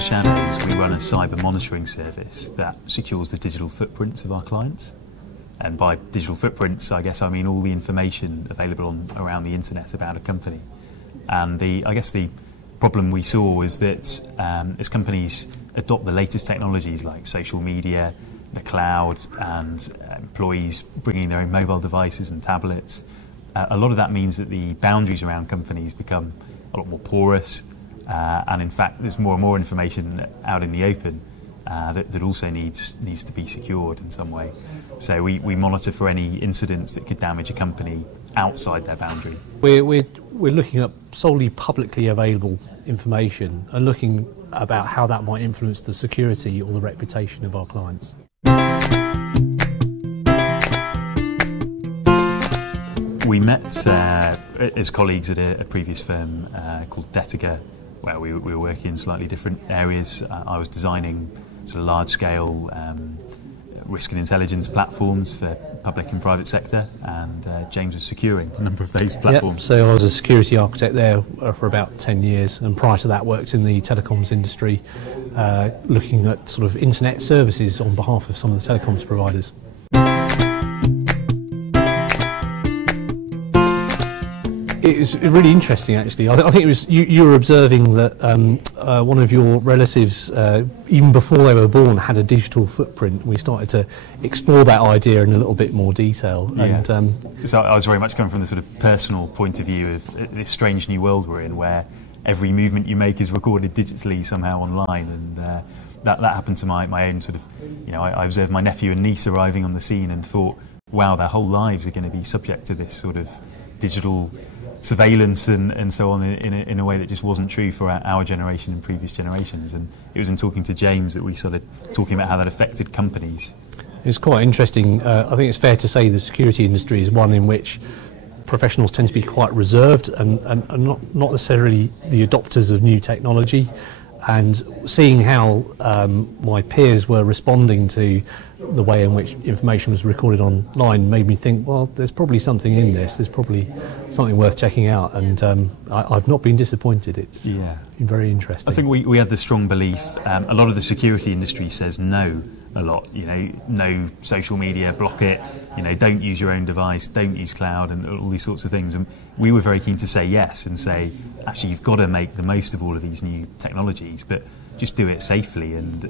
Shadows, we run a cyber monitoring service that secures the digital footprints of our clients. And by digital footprints, I guess I mean all the information available around the internet about a company. And I guess the problem we saw was that as companies adopt the latest technologies like social media, the cloud, and employees bringing their own mobile devices and tablets, a lot of that means that the boundaries around companies become a lot more porous. And in fact, there's more and more information out in the open that also needs to be secured in some way. So we monitor for any incidents that could damage a company outside their boundary. We're looking at solely publicly available information and looking about how that might influence the security or the reputation of our clients. We met as colleagues at a previous firm called Dettega, where we were working in slightly different areas. I was designing sort of large-scale risk and intelligence platforms for public and private sector, and James was securing a number of those platforms. Yep, so I was a security architect there for about 10 years, and prior to that worked in the telecoms industry, looking at sort of internet services on behalf of some of the telecoms providers. It was really interesting, actually. I think it was you were observing that one of your relatives, even before they were born, had a digital footprint. We started to explore that idea in a little bit more detail. Yeah. And, so I was very much coming from the sort of personal point of view of this strange new world we're in, where every movement you make is recorded digitally somehow online, and that happened to my own sort of. I observed my nephew and niece arriving on the scene and thought, wow, their whole lives are going to be subject to this sort of digital surveillance and so on in a way that just wasn't true for our generation and previous generations. And it was in talking to James that we started talking about how that affected companies. It's quite interesting. I think it's fair to say the security industry is one in which professionals tend to be quite reserved and not necessarily the adopters of new technology. And seeing how my peers were responding to the way in which information was recorded online made me think, well, there's probably something in this. There's probably something worth checking out. And I've not been disappointed. It's been very interesting. I think we had the strong belief. A lot of the security industry says no a lot. No social media, block it. Don't use your own device, don't use cloud, and all these sorts of things. And we were very keen to say yes and say, actually, you've got to make the most of all of these new technologies, but just do it safely and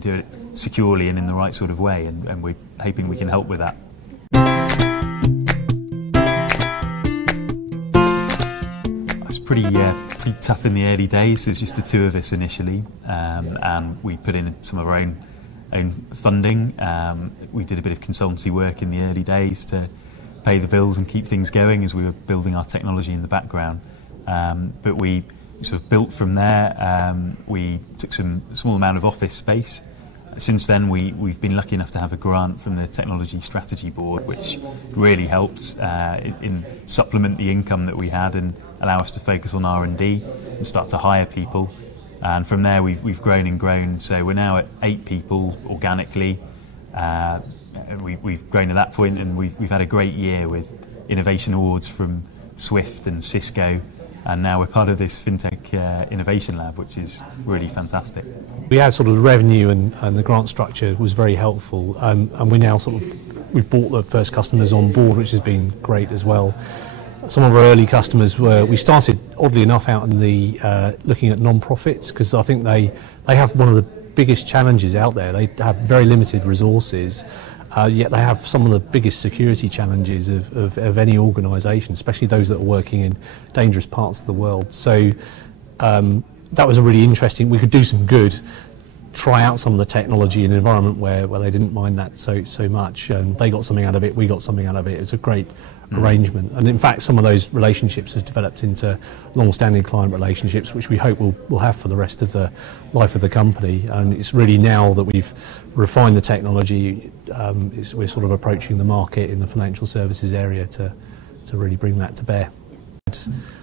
do it securely and in the right sort of way. And we're hoping we can help with that. It was pretty tough in the early days. It was just the two of us initially, and we put in some of our own funding. We did a bit of consultancy work in the early days to pay the bills and keep things going as we were building our technology in the background. But we sort of built from there. We took a small amount of office space. Since then, we've been lucky enough to have a grant from the Technology Strategy Board, which really helped in supplement the income that we had and allow us to focus on R&D and start to hire people. And from there, we've grown and grown. So we're now at 8 people organically. We've grown to that point, and we've had a great year with innovation awards from Swift and Cisco. And now we're part of this FinTech Innovation Lab, which is really fantastic. We had sort of revenue and the grant structure was very helpful. And we now we've brought the first customers on board, which has been great as well. Some of our early customers we started, oddly enough, out in the looking at non-profits, because I think they have one of the biggest challenges out there. They have very limited resources, yet they have some of the biggest security challenges of any organisation, especially those that are working in dangerous parts of the world. So that was a really interesting. We could do some good, try out some of the technology in an environment where they didn't mind that so much, and they got something out of it, we got something out of it. It was a great arrangement, and in fact some of those relationships have developed into long-standing client relationships, which we hope we'll have for the rest of the life of the company. And it's really now that we've refined the technology, we're sort of approaching the market in the financial services area to really bring that to bear.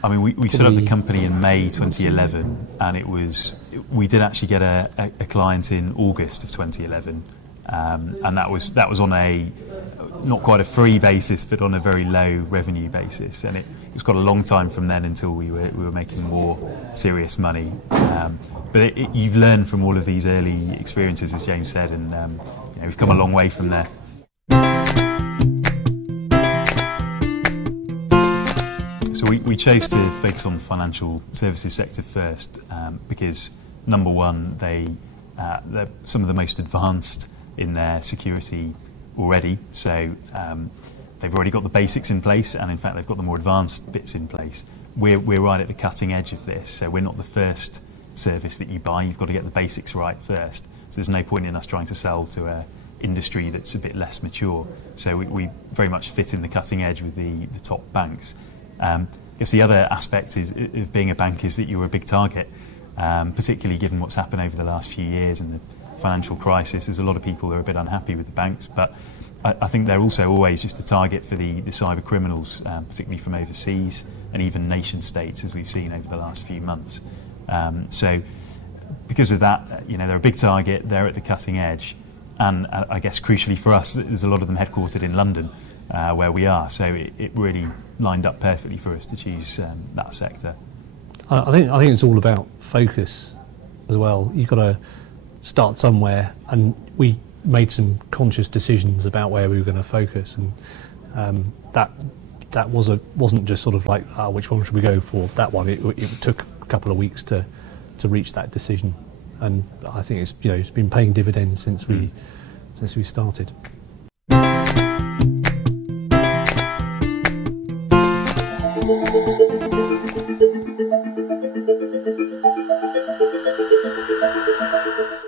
I mean, we set up the company in May 2011, and we did actually get a client in August of 2011, and that was on a not quite a free basis, but on a very low revenue basis, and it's got a long time from then until we were making more serious money. But you've learned from all of these early experiences, as James said, and we've come a long way from there. So we chose to focus on the financial services sector first because, number one, they're some of the most advanced in their security already. So they've already got the basics in place, and in fact they've got the more advanced bits in place. We're right at the cutting edge of this, so we're not the first service that you buy. You've got to get the basics right first. So there's no point in us trying to sell to an industry that's a bit less mature. So we very much fit in the cutting edge with the top banks. I guess the other aspect of being a bank is that you're a big target, particularly given what's happened over the last few years and the financial crisis. There's a lot of people who are a bit unhappy with the banks, but I think they're also always just a target for the cyber criminals, particularly from overseas and even nation states, as we've seen over the last few months. So because of that, they're a big target, they're at the cutting edge, and I guess crucially for us, there's a lot of them headquartered in London, where we are, so it really lined up perfectly for us to choose that sector. I think it's all about focus as well. You've got to start somewhere, and we made some conscious decisions about where we were going to focus, and that wasn't just sort of like, which one should we go for? That one. It took a couple of weeks to reach that decision, and I think it's been paying dividends since we started.